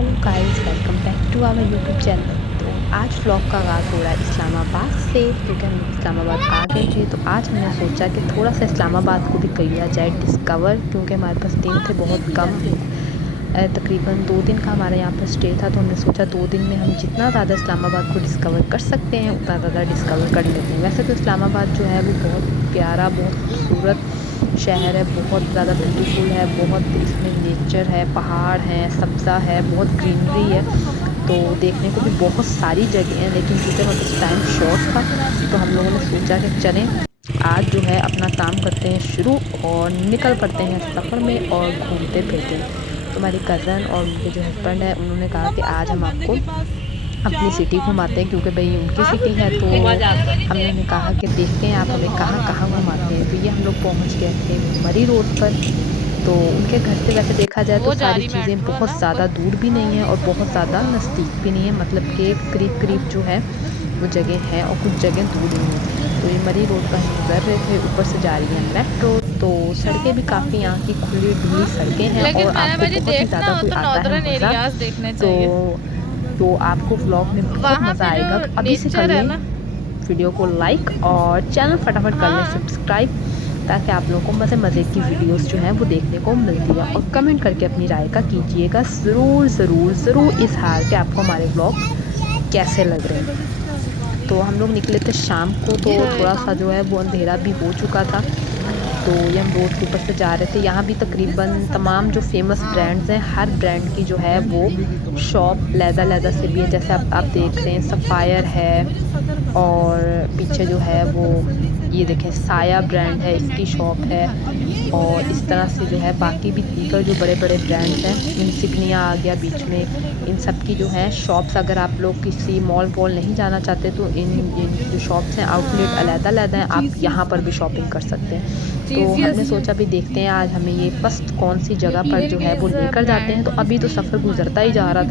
Hello guys, welcome back to our YouTube channel. तो आज vlog का आगाज़ हो रहा है इस्लामाबाद से, क्योंकि हम लोग इस्लामाबाद आ गए थे। तो आज हमने सोचा कि थोड़ा सा इस्लामाबाद को भी किया जाए डिस्कवर, क्योंकि हमारे पास दिन थे बहुत कम। तकरीबन 2 दिन का हमारा यहाँ पर स्टे था। तो हमने सोचा 2 दिन में हम जितना ज़्यादा इस्लामाबाद को डिस्कवर कर सकते हैं उतना ज़्यादा डिस्कवर कर लेते हैं। वैसे तो इस्लामाबाद जो है वो बहुत प्यारा, बहुत खूबसूरत शहर है, बहुत ज़्यादा ब्यूटीफुल है, बहुत इसमें नेचर है, पहाड़ हैं, सब्ज़ा है, बहुत ग्रीनरी है। तो देखने को भी बहुत सारी जगह हैं, लेकिन चूँकि हमारे पास टाइम शॉर्ट था तो हम लोगों ने सोचा कि चलें आज जो है अपना काम करते हैं शुरू और निकल पड़ते हैं सफ़र में और घूमते फिरते हैं। तो हमारी कज़न और उनके जो हस्बैंड हैं उन्होंने कहा कि आज हम आपको अपनी सिटी घुमाते हैं, क्योंकि भई उनकी सिटी है। तो हमने उन्हें कहा कि देखते हैं आप हमें कहाँ-कहाँ घुमाते हैं। तो ये हम लोग पहुँच गए थे मरी रोड पर। तो उनके घर से वैसे देखा जाए तो वो जा सारी रही चीज़ें मेट्रो है बहुत ना ऊपर। ज़्यादा दूर भी नहीं है और बहुत ज़्यादा नज़दीक भी नहीं है, मतलब कि करीब-करीब जो है वो जगह है और कुछ जगह दूर भी हैं। तो ये मरी रोड पर हम गुज़र रहे थे, ऊपर से जा रही है मेट्रो। तो सड़कें भी काफ़ी यहाँ की खुली-डुली सड़कें हैं और लेकिन मैंने आपको भाई बहुत ही देखना ज़्यादा हो कोई तो आता है नॉर्दर्न मज़ा। एरियाज देखने तो चाहिए। तो आपको व्लॉग में बहुत वहाँ मज़ा पे जो आएगा। तो अभी से कर नेचर है लें ना। वीडियो को लाइक और चैनल फटाफट कर लें हाँ। सब्सक्राइब, ताकि आप लोगों को मज़े-मज़े की वीडियोस जो हैं वो देखने को मिलती है। और कमेंट करके अपनी राय का कीजिएगा ज़रूर, ज़रूर, ज़रूर इज़हार कि आपको हमारे व्लॉग कैसे लग रहे हैं। तो हम लोग निकले थे शाम को, तो थोड़ा-सा जो है वो अंधेरा भी हो चुका था। तो ये हम रोड के ऊपर से जा रहे थे। यहाँ भी तकरीबन तमाम जो फ़ेमस ब्रांड्स हैं, हर ब्रांड की जो है वो शॉप लहदा-लहदा से भी है। जैसे आप देख रहे हैं सफ़ायर है और पीछे जो है वो ये देखें साया ब्रांड है, इसकी शॉप है। और इस तरह से जो है बाकी भी दीगर जो बड़े-बड़े ब्रांड्स हैं, इंसिग्निया आ गया बीच में, इन सब की जो है शॉप्स, अगर आप लोग किसी मॉल-वॉल नहीं जाना चाहते तो इन जो शॉप्स हैं आउटलेट हाँ। अलग-अलग हैं, आप यहाँ पर भी शॉपिंग कर सकते हैं। तो हमने चीज़ियस सोचा भी देखते हैं आज हमें ये फर्स्ट कौन-सी जगह पर जो मिल्क है वो इज़ लेकर जाते हैं। ब्रांड। तो अभी तो सफ़र गुज़रता ही जा रहा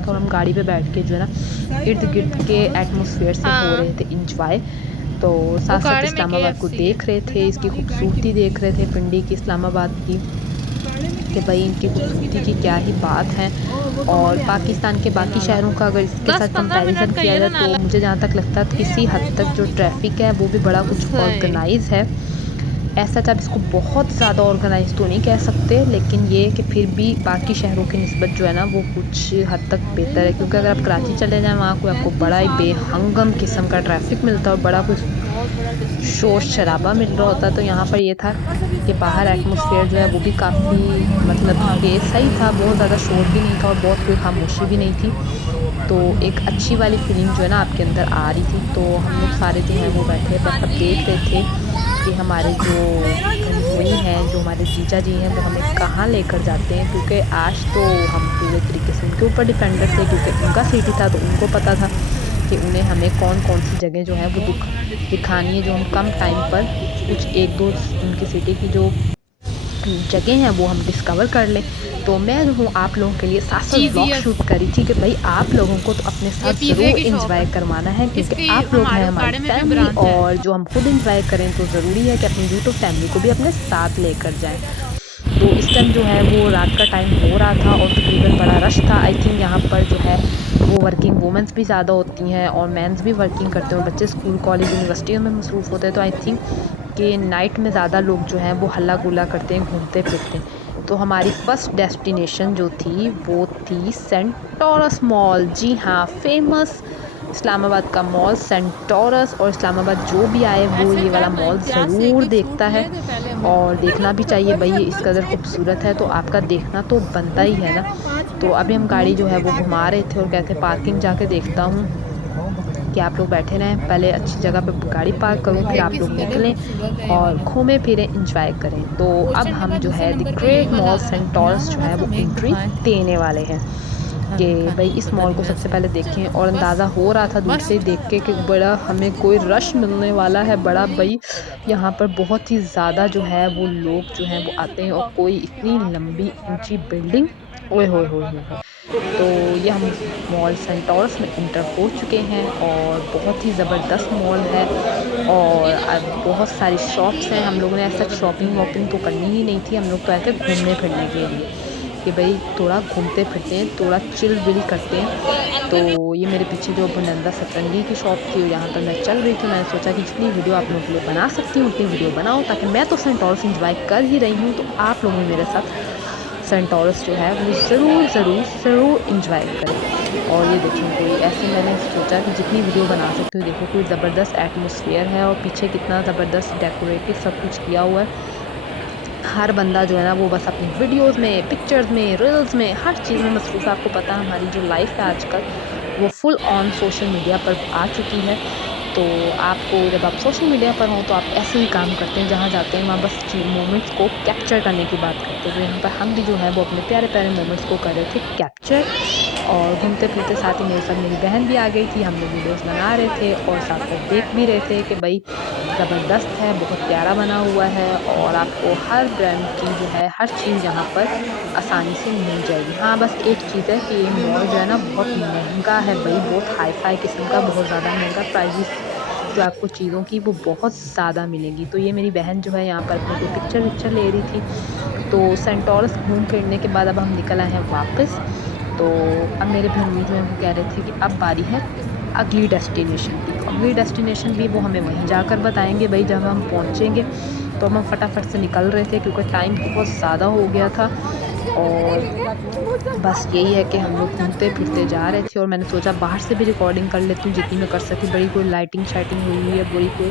था और हम गाड़ी पे बैठ के जो है ना इर्द-गिर्द के एटमॉस्फेयर से हो हाँ, रहे थे एन्जॉय। तो वो साथ-साथ काढ़े में इस्लामाबाद को केएफसी है। देख रहे थे, इसकी खूबसूरती देख रहे थे पिंडी की, इस्लामाबाद की, कि भई इनकी खूबसूरती की क्या ही बात है। और पाकिस्तान के बाकी शहरों का अगर इसके साथ 10-15 कंपैरिज़न मिनट का किया ये जाए तो तो नाला मुझे जहाँ तक लगता है किसी हद तक जो ट्रैफ़िक है वो भी बड़ा कुछ सही। ऑर्गनाइज़ है। ऐसा आप इसको बहुत ज़्यादा ऑर्गनाइज़ तो नहीं कह सकते, लेकिन ये है कि फिर भी बाकी शहरों की निस्बत जो है ना वो कुछ हद तक बेहतर है। क्योंकि अगर आप कराची चले जाएँ वहाँ कोई आपको बड़ा ही बेहंगम किस्म का ट्रैफ़िक मिलता है और बड़ा कोई शोर-शराबा मिल रहा होता है। तो यहाँ पर ये था कि बाहर एटमॉस्फेयर जो है वो भी काफ़ी, मतलब कि सही था, बहुत ज़्यादा शोर भी नहीं था और बहुत कोई खामोशी भी नहीं थी। तो एक अच्छी वाली फ़ीलिंग जो है ना आपके अंदर आ रही थी। तो हम लोग सारे जो हैं वो बैठे बस अब देख रहे थे कि हमारे जो कन्वोई हैं, जो हमारे जीजा जी हैं, वो हमें कहाँ लेकर जाते हैं। क्योंकि आज तो हम पूरे तरीके से उनके ऊपर डिपेंडेंट थे, क्योंकि उनका सिटी था तो उनको पता था कि उन्हें हमें कौन-कौन सी जगह जो है वो दिखानी है, जो हम कम टाइम पर कुछ 1-2 उनकी सिटी की जो जगह हैं वो हम डिस्कवर कर लें। तो मैं जो हूँ आप लोगों के लिए साथ-साथ व्लॉग चीज़ियस शूट करी थी कि भई आप लोगों को तो अपने ये साथ पिज़्ज़े ज़रूर की शॉप एन्जॉय है। करवाना है, क्योंकि इसकी आप लोग हैं हमारे हमारी उकाड़े में भी फैमिली। ब्रांच है। और जो हम खुद एन्जॉय करें तो ज़रूरी है कि अपनी यूट्यूब फैमिली को भी अपने साथ लेकर जाएँ। तो इस टाइम जो है वो रात का टाइम हो रहा था और तकरीबन बड़ा रश था। आई थिंक यहाँ पर जो है वो वर्किंग वुमेन्स भी ज़्यादा होती हैं और मेन्स भी वर्किंग करते हैं और बच्चे स्कूल, कॉलेज, यूनिवर्सिटियों में मसरूफ़ होते हैं। तो आई थिंक कि नाइट में ज़्यादा लोग जो हैं वो हल्ला-गुल्ला करते हैं, घूमते-फिरते हैं। तो हमारी फर्स्ट डेस्टिनेशन जो थी वो थी सेंटोरस मॉल। जी हाँ, फ़ेमस इस्लामाबाद का मॉल सेंटोरस। और इस्लामाबाद जो भी आए वो ऐसे ये वाला कर ना मॉल इम्तियाज़ से ज़रूर एक-एक सूट देखता ले है दे पहले हमें। और देखना भी चाहिए। भई ये इस कदर खूबसूरत है तो आपका देखना तो बनता ही है ना। तो अभी हम गाड़ी जो है वो घुमा रहे थे और कहते पार्किंग जाके देखता हूँ कि आप लोग बैठे रहें, पहले अच्छी जगह पे गाड़ी पार्क करूँ, फिर ये आप किस लोग कदर निकलें खूबसूरत है ये और वाला। घूमें-फिरें, एन्जॉय करें। तो अब क्वेश्चन हम पेपर जो दूसरे है द नंबर पे ये ग्रेट वाला मॉल आ रहा है। सेंटोरस यहाँ जो वाला है से वो हम एक एंट्री दिखाएँ। देने वाले हैं हाँ, कि दिखाने भई को इस पता मॉल नहीं को सबसे वैसे। पहले देखें। और अंदाज़ा हो रहा था दूर से बस। ही देख के कि बड़ा हमें कोई रश मिलने वाला है बड़ा। भई यहाँ पर बहुत ही ज़्यादा जो है वो लोग जो हैं वो आते हैं और कोई इतनी लंबी ऊँची बिल्डिंग, ओए होए होए होए होए! तो ये हम मॉल सेंटोरस में एंटर हो चुके हैं और बहुत ही ज़बरदस्त मॉल है। और बहुत सारी शॉप्स हैं। हम लोगों ने ऐसा शॉपिंग-वॉपिंग तो करनी ही नहीं थी, हम लोग तो आए थे घूमने-फिरने के लिए। कि भाई थोड़ा घूमते फिरते हैं, थोड़ा चिल विल करते हैं। तो ये मेरे पीछे जो बुलंदा सतरंगी की शॉप थी और यहाँ पर मैं चल रही थी। मैंने सोचा कि जितनी वीडियो आप लोगों के लिए बना सकती हूँ उतनी वीडियो बनाऊँ, ताकि मैं तो सेंट टॉरस इंजॉय कर ही रही हूँ, तो आप लोग भी मेरे साथ सेंट टॉरस जो है वो ज़रूर इंजॉय करें। और ये देखें, कोई ऐसे मैंने सोचा कि जितनी वीडियो बना सकती हूँ। देखो कोई ज़बरदस्त एटमॉस्फेयर है और पीछे कितना ज़बरदस्त डेकोरेटिव सब कुछ किया हुआ है। हर बंदा जो है ना वो बस अपनी वीडियोस में, पिक्चर्स में, रील्स में, हर चीज़ में मसरूफ़ है। आपको पता है हमारी जो लाइफ है आजकल वो फुल ऑन सोशल मीडिया पर आ चुकी है। तो आपको जब आप सोशल मीडिया पर हों तो आप ऐसे ही काम करते हैं, जहाँ जाते हैं वहाँ बस मोमेंट्स को कैप्चर करने की बात करते हैं। तो यहाँ पर हम भी जो है वो अपने प्यारे-प्यारे मोमेंट्स को कर रहे थे कैप्चर। और घूमते-फिरते साथ ही मेरे साथ मेरी बहन भी आ गई थी। हम लोग वीडियोस बना रहे थे और साथ में देख भी रहे थे कि भाई ज़बरदस्त है, बहुत प्यारा बना हुआ है और आपको हर ब्रांड की जो है हर चीज़ यहाँ पर आसानी से मिल जाएगी। हाँ, बस एक चीज़ है कि ये मॉल जो है ना बहुत महँगा है भई, बहुत हाई-फ़ाई किस्म का, बहुत ज़्यादा महँगा प्राइसेज़ जो आपको चीज़ों की वो बहुत ज़्यादा मिलेंगी। तो ये मेरी बहन जो है यहाँ पर अपनी कोई पिक्चर-विक्चर ले रही थी। तो सेंटोरस घूम फिरने के बाद अब हम निकल आए हैं वापस। तो अब मेरे बहन जो है वो कह रहे थे कि अब बारी है अगली डेस्टिनेशन की। अगली डेस्टिनेशन भी वो हमें वहीं जाकर बताएँगे भई, जब हम पहुँचेंगे। तो हम फटाफट से निकल रहे थे क्योंकि टाइम बहुत ज़्यादा हो गया था। और बस यही है कि हम लोग घूमते-फिरते जा रहे थे और मैंने सोचा बाहर से भी रिकॉर्डिंग कर लेती हूँ जितनी मैं कर सकी। बड़ी कोई लाइटिंग-शाइटिंग हुई हुई है, बड़ी कोई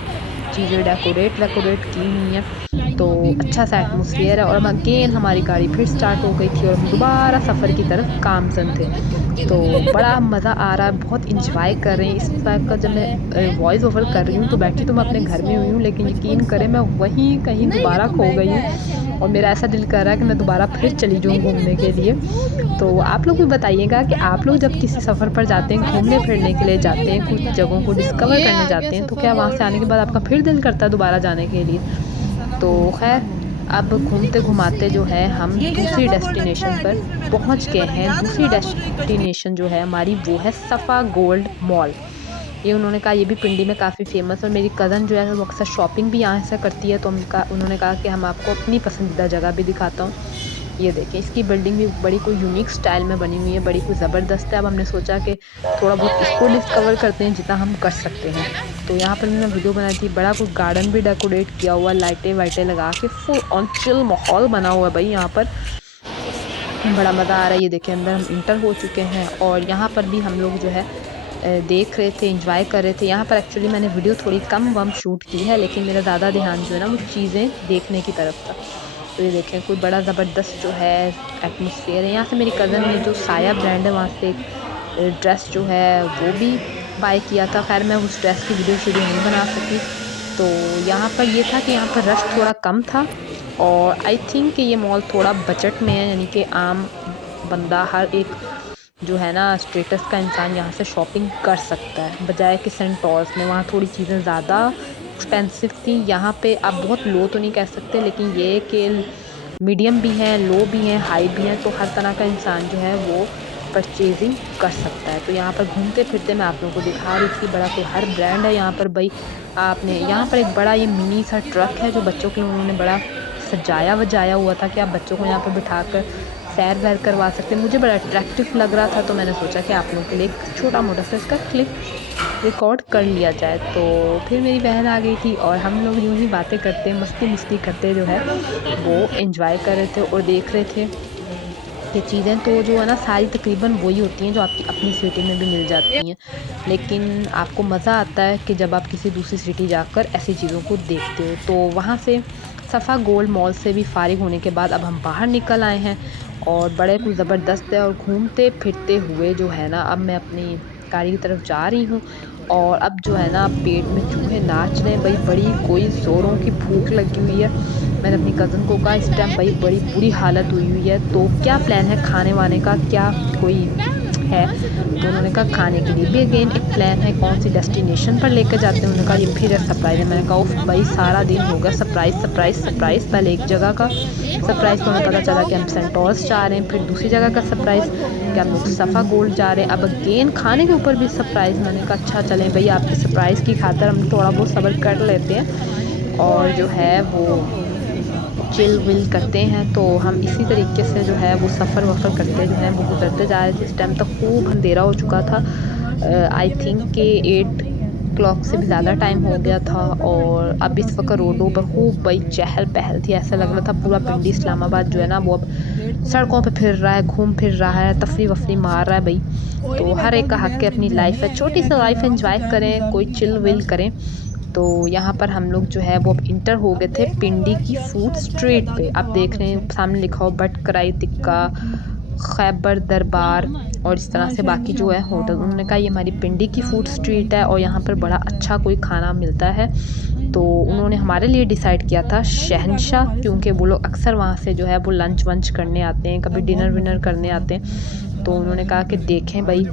चीज़ें डेकोरेट की हुई हैं। तो अच्छा-सा एटमॉस्फियर है और हम अगेन हमारी गाड़ी फिर स्टार्ट हो गई थी और हम दोबारा सफ़र की तरफ गामज़न थे। तो बड़ा मज़ा आ रहा है, बहुत एन्जॉय कर रहे हैं। इस बार का जब मैं वॉइस ओवर कर रही हूँ, तो बैठी तो मैं अपने घर में हुई हूँ, लेकिन यकीन करें मैं वहीं कहीं नहीं, ये दोबारा तो खो गई महँगा हूँ है, क्या और मेरा ऐसा दिल कर रहा है कि मैं दोबारा फिर चली जाऊँ नहीं महँगा घूमने के है, लिए। वो भी तो ऑर्डर आप लोग भी बताइएगा कि मैं तो आप लोग बस जब यही किसी सफ़र करूँगी। पर जाते हैं, घूमने फिरने के लिए जाते हैं, कुछ जगहों को डिस्कवर ये करने आ गया जाते हैं, तो सफ़ा क्या वहाँ से गोल्ड आने के मॉल बाद का आपका फिर मॉल। दिल करता है दोबारा जाने के लिए? तो ख़ैर अब घूमते-घुमाते जो है हम ये दूसरी सफ़ा गोल्ड अच्छा डेस्टिनेशन है पर नहीं, इसमें मैंने पहुँच पहले गए बताया, हैं। याद है दूसरी लाल वो जो एक कश्ती। डेस्टिनेशन जो है हमारी वो है सफ़ा गोल्ड मॉल। ये उन्होंने कहा ये भी पिंडी में काफ़ी फ़ेमस है और मेरी कज़न जो है वो अक्सर शॉपिंग भी यहाँ से करती है, तो उन्होंने कहा कि हम आपको अपनी पसंदीदा जगह भी दिखाता हूँ। ये देखें, इसकी बिल्डिंग भी बड़ी कोई यूनिक स्टाइल में बनी हुई है, बड़ी कोई ज़बरदस्त है। अब हमने सोचा कि थोड़ा बहुत इसको डिस्कवर करते हैं जितना हम कर सकते हैं। तो यहाँ पर भी मैं वीडियो बनाई थी, बड़ा कोई गार्डन भी डेकोरेट किया हुआ, लाइटें-वाइटें लगा के फुल ऑन चिल माहौल बना हुआ है भई यहाँ पर। बड़ा मज़ा आ रहा है। ये देखिए अंदर हम एंटर हो चुके हैं और यहाँ पर भी हम लोग जो है देख रहे थे, एन्जॉय कर रहे थे। यहाँ पर एक्चुअली मैंने वीडियो थोड़ी कम-वम शूट की है, लेकिन मेरा ज़्यादा ध्यान जो है ना वो चीज़ें देखने की तरफ था। तो ये देखें कोई बड़ा ज़बरदस्त जो है एटमॉस्फेयर है। यहाँ से मेरी कज़न ने जो साया ब्रांड है वहाँ से एक ड्रेस जो है वो भी बाय किया था। ख़ैर मैं उस ड्रेस की वीडियो-शीडियो नहीं बना सकी। तो यहाँ पर ये था कि यहाँ पर रश थोड़ा कम था और आई थिंक कि ये मॉल थोड़ा बजट में है, यानी कि आम बंदा हर एक जो है ना स्टेटस का इंसान यहाँ से शॉपिंग कर सकता है, बजाय कि सेंटोर्स में। वहाँ थोड़ी चीज़ें ज़्यादा एक्सपेंसिव थी। यहाँ पे आप बहुत लो तो नहीं कह सकते, लेकिन ये है कि मीडियम भी हैं, लो भी हैं, हाई भी हैं, तो हर तरह का इंसान जो है वो परचेज़िंग कर सकता है। तो यहाँ पर घूमते-फिरते मैं आप लोगों को दिखा रही थी, बड़ा कोई हर ब्रांड है यहाँ पर भई। आपने यहाँ पर एक बड़ा ये मिनी सा ट्रक है जो बच्चों के लिए उन्होंने बड़ा सजाया-वजाया हुआ था कि आप बच्चों को यहाँ पर बिठाकर सैर-वैर करवा सकते हैं। मुझे बड़ा अट्रैक्टिव लग रहा था, तो मैंने सोचा कि आप लोगों के लिए एक छोटा-मोटा सा इसका क्लिप रिकॉर्ड कर लिया जाए। तो फिर मेरी बहन आ गई थी और हम लोग यूँ ही बातें करते, मस्ती-मुस्ती करते जो है वो एन्जॉय कर रहे थे और देख रहे थे कि चीज़ें तो जो है ना सारी तकरीबन वही होती हैं जो आपकी अपनी सिटी में भी मिल जाती हैं। लेकिन आपको मज़ा आता है कि जब आप किसी दूसरी सिटी जाकर ऐसी चीज़ों को देखते हो। तो वहाँ से सफ़ा गोल्ड मॉल से भी फ़ारिग होने के बाद अब हम बाहर निकल आए हैं और बड़े कुछ ज़बरदस्त है और घूमते-फिरते हुए जो है ना अब मैं अपनी गाड़ी की तरफ जा रही हूँ और अब जो है ना पेट में चूहे नाच रहे हैं भई, बड़ी कोई ज़ोरों की भूख लगी हुई है। मैंने अपनी कज़न को कहा इस टाइम भई बड़ी बुरी हालत हुई हुई है, तो क्या प्लान है खाने-वाने का, क्या कोई है? तो उन्होंने कहा खाने के लिए भी अगेन एक प्लान है, कौन-सी डेस्टिनेशन पर लेकर जाते हैं? उन्होंने कहा ये फिर एक सरप्राइज़ है। मैंने कहा उफ़ भई सारा दिन हो गया सरप्राइज़, सरप्राइज़, सरप्राइज़। पहले एक जगह का सरप्राइज़ तो हमें पता चला कि हम सेंटोस जा रहे हैं, फिर दूसरी जगह का सरप्राइज़ कि हम लोग सफ़ा गोल्ड जा रहे हैं, अब अगेन खाने के ऊपर भी सरप्राइज़। मैंने कहा अच्छा चलें भई आपके सरप्राइज़ की खातिर हम थोड़ा बहुत सब्र कर लेते हैं और जो है वो चिल विल करते हैं। तो हम इसी तरीके से जो है वो सफ़र करते जो है वो गुज़रते जा रहे थे। इस टाइम तक खूब अंधेरा हो चुका था। आई थिंक कि 8 क्लॉक से भी ज़्यादा टाइम हो गया था और अब इस वक़्त रोडों पर खूब बड़ी चहल-पहल थी। ऐसा लग रहा था पूरा पिंडी इस्लामाबाद जो है ना वो अब सड़कों पे फिर रहा है, घूम फिर रहा है, तफरी-वफ़री मार रहा है भई। तो हर एक का हक़ है, अपनी लाइफ़ है, छोटी-सी लाइफ़ एन्जॉय करें, कोई चिल विल करें। तो यहाँ पर हम लोग जो है वो अब इंटर हो गए थे पिंडी की फूड स्ट्रीट पे। आप देख रहे हैं सामने लिखा हो बट कराई टिक्का, खैबर दरबार और इस तरह से बाकी जो है होटल। उन्होंने कहा ये हमारी पिंडी की फूड स्ट्रीट है और यहाँ पर बड़ा अच्छा कोई खाना मिलता है। तो उन्होंने हमारे लिए डिसाइड किया था शहंशाह, क्योंकि वो लोग अक्सर वहाँ से जो है वो लंच वंच करने आते हैं, कभी डिनर विनर करने आते हैं। तो उन्होंने कहा कि देखें भाई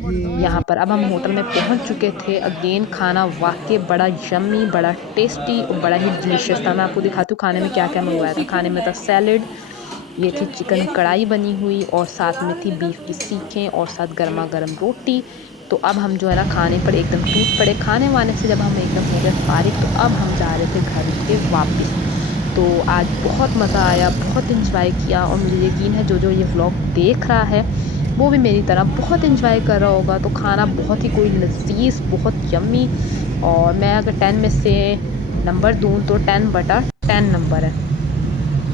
यहाँ पर। अब हम होटल में पहुँच चुके थे। अगेन खाना वाक़ई बड़ा यम्मी, बड़ा टेस्टी और बड़ा ही डिलीशियस था। मैं आपको दिखाती हूँ खाने में क्या-क्या मंगवाया था। खाने में था सैलेड, ये थी चिकन कढ़ाई बनी हुई और साथ में थी बीफ की सीखें और साथ गरमा-गरम रोटी। तो अब हम जो है ना खाने पर एकदम टूट पड़े। खाने-वाने से जब हम एकदम हो गए फ़ारिग तो अब हम जा रहे थे घर के वापस। तो आज बहुत मज़ा आया, बहुत एन्जॉय किया और मुझे यकीन है जो-जो ये व्लॉग देख रहा है, वो भी मेरी तरह बहुत एन्जॉय कर रहा होगा। तो खाना बहुत ही कोई लज़ीज़, बहुत यम्मी और मैं अगर 10 में से नंबर दूँ तो 10/10 नंबर है।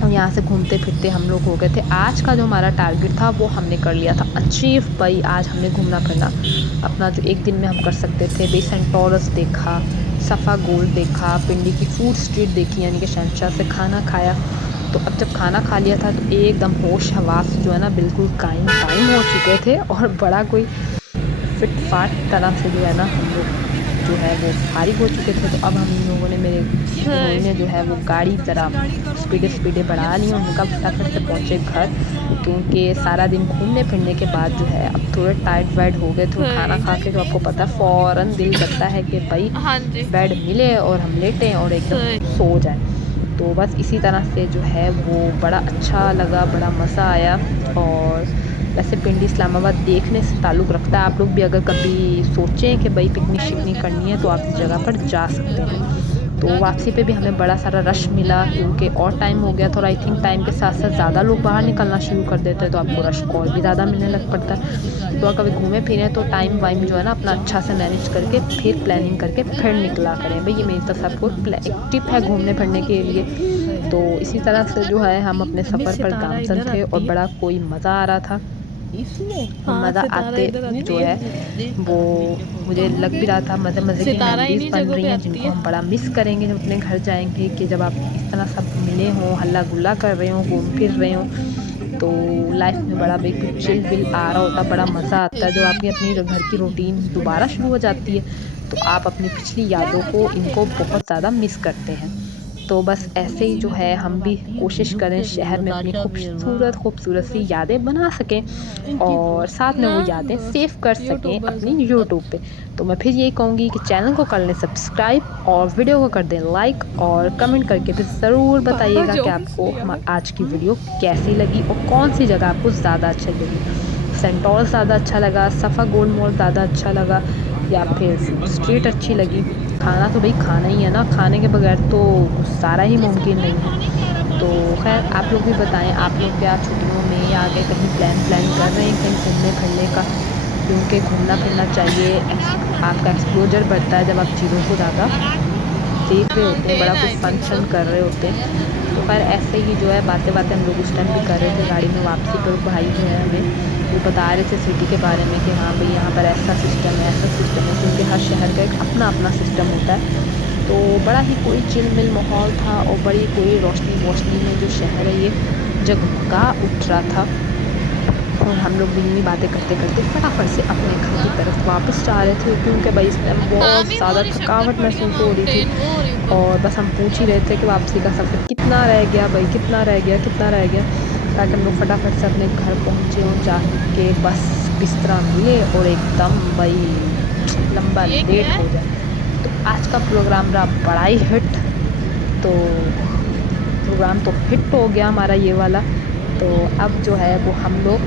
तो यहाँ से घूमते-फिरते हम लोग हो गए थे। आज का जो हमारा टारगेट था वो हमने कर लिया था अचीव भई। आज हमने घूमना-फिरना अपना जो एक दिन में हम कर सकते थे। भई सेंट टॉरस देखा, सफ़ा गोल्ड देखा, पिंडी की फूड स्ट्रीट देखी यानी कि शहंशाह से खाना खाया। तो अब जब खाना खा लिया था तो एकदम होश-हवास जो है ना बिल्कुल कायम हो चुके थे और बड़ा कोई फिट-फाट तरह से जो है ना हम लोग जो है वो फ़ारिग हो चुके थे। तो अब हम लोगों ने मेरे भाई ने जो है वो गाड़ी ज़रा स्पीडें बढ़ा ली। उन्होंने कहा फटाफट से पहुँचे घर, क्योंकि सारा दिन घूमने-फिरने के बाद जो है अब थोड़े टायर्ड-वायर्ड हो गए थे और खाना खा सही, के तो आपको पता है फ़ौरन दिल करता है कि भई हाँ जी, बेड मिले और हम लेटें और एकदम सही। सो जाएँ। तो बस इसी तरह से जो है वो बड़ा अच्छा लगा, बड़ा मज़ा आया। और वैसे पिंडी इस्लामाबाद देखने से ताल्लुक़ रखता है। आप लोग भी अगर कभी सोचें कि भई पिकनिक-शिकनिक करनी है तो आप इस जगह पर जा सकते हैं। तो वापसी पे भी हमें बड़ा सारा रश मिला क्योंकि और टाइम हो गया था और आई थिंक टाइम के साथ-साथ ज़्यादा लोग बाहर निकलना शुरू कर देते हैं तो आपको रश और भी ज़्यादा मिलने लग पड़ता है। तो अगर कभी घूमें-फिरें तो टाइम वाइम जो है ना अपना अच्छा से मैनेज करके फिर प्लानिंग करके फिर निकला करें। भई ये मेरी तरफ से आपको एक टिप है घूमने-फिरने के लिए। तो इसी तरह से जो है हम अपने सफ़र पर गामज़न थे और बड़ा कोई मज़ा आ रहा था। हाँ, मज़ा सितारा आते इधर आती जो है। है वो मुझे लग भी रहा था मज़े-मज़े की सितारा मेमोरीज़ इन्हीं बन जगहों रही पे हैं आती जिनको है। हम बड़ा मिस करेंगे जब अपने घर जाएँगे कि जब आप इस तरह सब मिले हों, हल्ला-गुल्ला कर रहे हों, घूम फिर रहे हों। तो लाइफ़ में बड़ा बिल्कुल चिल विल आ रहा होता है, बड़ा मज़ा आता है जब आपकी अपनी घर की रूटीन दोबारा शुरू हो जाती है, तो आप अपनी पिछली यादों को इनको बहुत ज़्यादा मिस करते हैं। तो बस ऐसे ही जो है हम भी कोशिश करें शहर में अपनी खूबसूरत सी यादें बना सकें और साथ में वो यादें सेव कर सकें अपनी यूट्यूब पे। तो मैं फिर यही कहूँगी कि चैनल को कर लें सब्सक्राइब और वीडियो को कर दें लाइक और कमेंट करके भी ज़रूर पापा बताइएगा कि जॉब्स आपको लिया हम है। आज की वीडियो कैसी लगी और कौन-सी जगह आपको ज़्यादा अच्छी लगी। सेंटोल ज़्यादा अच्छा लगा, सफ़ा गोल्ड मॉल ज़्यादा अच्छा लगा या फिर फूड स्ट्रीट अच्छी लगी। खाना तो भई खाना ही है ना, खाने के बगैर तो गुज़ारा ही मुमकिन नहीं है। तो ख़ैर आप लोग भी बताएँ, आप लोग क्या छुट्टियों में या आगे कहीं प्लान कर रहे हैं कहीं घूमने-फिरने का? क्योंकि घूमना-फिरना चाहिए, आपका एक्सपोज़र बढ़ता है जब आप चीज़ों को ज़्यादा देख रहे होते हैं, बड़ा 10 कुछ आई थिंक सो। फन-शन कर रहे होते हैं। तो ख़ैर ऐसे ही जो है बातें-बातें हम लोग उस टाइम भी कर रहे थे गाड़ी में वापसी पे। भाई जो है हमें वो बता रहे थे सिटी के बारे में कि हाँ, भई यहाँ पर ऐसा सिस्टम है क्योंकि हर शहर का एक अपना-अपना सिस्टम होता है। तो बड़ा ही कोई चिल-मिल माहौल था और बड़ी कोई रोशनी-वोशनी में जो शहर है ये जगमगा उठ रहा था। और हम लोग भी यूँ ही बातें करते-करते फटाफट से अपने घर की तरफ वापस जा रहे थे क्योंकि भई इस टाइम हाँ, बहुत मैं हो ज़्यादा नहीं सकता थकावट बढ़िया महसूस हो रही थी। माउंटेन वो हो रही ऊपर। और बस हम पूछ ही रहे थे कि वापसी का सफ़र कितना रह गया भई, कितना रह गया, कितना रह गया? ताकि हम लोग फटाफट से अपने घर पहुँचे और जाके बस बिस्तरा मिले और एकदम भई लंबा ये क्या लेट है? हो जाए। तो आज का प्रोग्राम रहा बड़ा ही हिट। तो प्रोग्राम तो हिट हो गया हमारा ये वाला। तो अब जो है वो हम लोग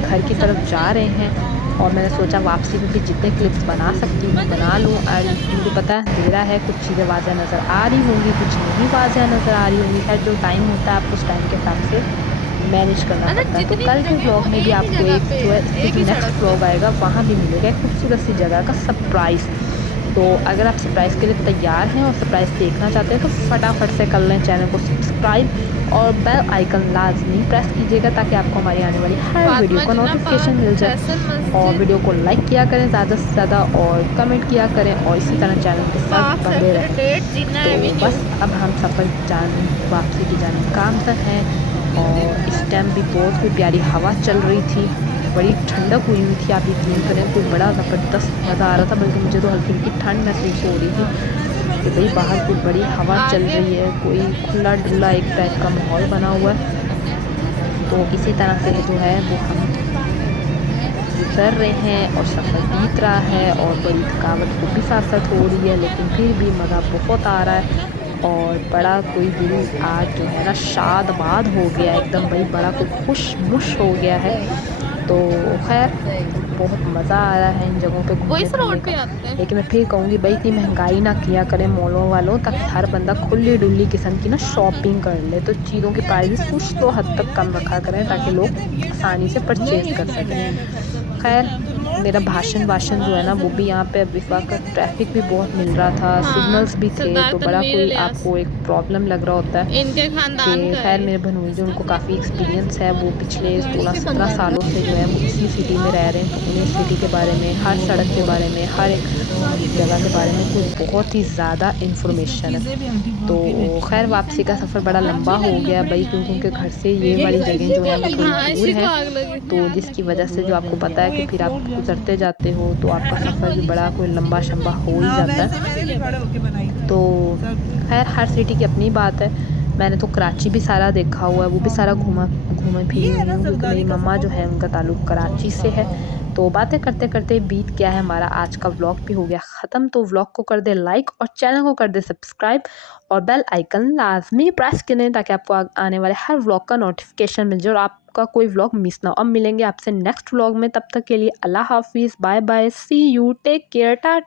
घर की तरफ जा रहे हैं और मैंने सोचा वापसी में भी जितने क्लिप्स बना सकती हूँ बना लूँ। एंड मुझे पता है अंधेरा है, कुछ चीज़ें वाज़ह नज़र आ रही होंगी, कुछ नहीं वाज़ह नज़र आ रही होंगी। खैर जो टाइम होता है आपको उस टाइम के हिसाब से मैनेज करना मतलब पड़ता है। तो जितनी कल के जगह व्लॉग वो में भी एक ही आपको जगह एक पे जो है है, इसके एक जो ही नेक्स्ट सड़क पे। व्लॉग आएगा वहाँ भी मिलेगा एक खूबसूरत सी जगह का सरप्राइज़। तो अगर आप सरप्राइज़ के लिए तैयार हैं और सरप्राइज़ देखना चाहते हैं तो फटाफट से कर लें चैनल को सब्सक्राइब और बेल आइकन लाज़मी प्रेस कीजिएगा ताकि आपको हमारी आने वाली हर वीडियो फातिमा का जिन्ना नोटिफ़िकेशन पार्क, मिल जाए। फैसल और मस्जिद, वीडियो को लाइक किया करें ज़्यादा से ज़्यादा और कमेंट किया करें और इसी तरह चैनल के साथ पार्क बंधे रहें। सेक्रेटेरिएट, जिन्ना तो एवेन्यू। बस अब हम सफ़र वापसी की जानिब गामज़न हैं। और इस टाइम भी बहुत कोई प्यारी हवा चल रही थी, बड़ी ठंडक हुई थी। आप यकीन करें कोई बड़ा ज़बरदस्त मज़ा आ रहा था, बल्कि मुझे तो हल्की-हल्की ठंड महसूस हो रही थी कि भई बाहर कोई बड़ी हवा चल आगे रही है, कोई खुला-डुला एक टाइप का माहौल बना हुआ है। तो इसी तरह से जो है वो हम गुज़र रहे हैं और सफ़र बीत रहा है और बड़ी थकावट वो भी साथ-साथ हो रही है, लेकिन फिर भी मज़ा बहुत आ रहा है। और बड़ा कोई दिल आज जो है ना शाद-बाद हो गया है एकदम, भई बड़ा कोई खुश-मुश हो गया है। तो ख़ैर बहुत मज़ा आ रहा है इन जगहों पे वो इस घूमने-फिरने रोड का। पे आते हैं। लेकिन मैं फिर कहूँगी भई इतनी महँगाई ना किया करें मॉलों वालों, ताकि हर बंदा खुली-डुली किस्म की ना शॉपिंग कर ले। तो चीज़ों के प्राइसेज़ कुछ तो हद तक कम रखा करें ताकि लोग आसानी से परचेज़ कर सकें। ख़ैर मेरा भाषण-वाषण जो है ना वो भी यहाँ पे अब इस वक़्त ट्रैफ़िक भी बहुत मिल रहा था, हाँ, सिग्नल्स भी थे, सरदार तो बड़ा तनवीर कोई इलियास आपको एक प्रॉब्लम लग रहा होता है। इनके खानदान कि का है ख़ैर ये। मेरे भनोई जो उनको काफ़ी एक्सपीरियंस है, वो पिछले 16-17 सालों से जो है वो इसी सिटी में रह रहे हैं, तो उन्हें इस सिटी के बारे में, हर सड़क के बारे में, हर एक जगह के बारे में कुछ बहुत ही ज़्यादा इन्फॉर्मेशन है। तो ख़ैर वापसी का सफ़र बड़ा लंबा हो गया भई, क्योंकि उनके घर से ये वाली जगह जो है वो थोड़ी हाँ, दूर इसी को है। आग लगी। तो जिसकी वजह से जो आपको पता है कि फिर आप गुज़रते जाते हो तो आपका सफ़र भी बड़ा कोई लंबा-शंबा हो ही जाता है। तो ख़ैर हर सिटी की अपनी बात है। मैंने तो कराची भी सारा देखा हुआ है, वो भी सारा घूमी-फिरी हुई हूँ क्योंकि मेरी मम्मा जो है उनका ताल्लुक कराची से है। तो बातें करते-करते बीत गया है हमारा आज का व्लॉग भी हो गया ख़त्म। तो व्लॉग को कर दें लाइक और चैनल को कर दें सब्सक्राइब और बेल आइकन लाज़मी प्रेस करें ताकि आपको आने वाले हर व्लॉग का नोटिफ़िकेशन मिल जाए और आपका कोई व्लॉग मिस ना हो। अब मिलेंगे आपसे नेक्स्ट व्लॉग में, तब तक के लिए अल्लाह हाफ़िज़, bye bye, see you, take care, Tata.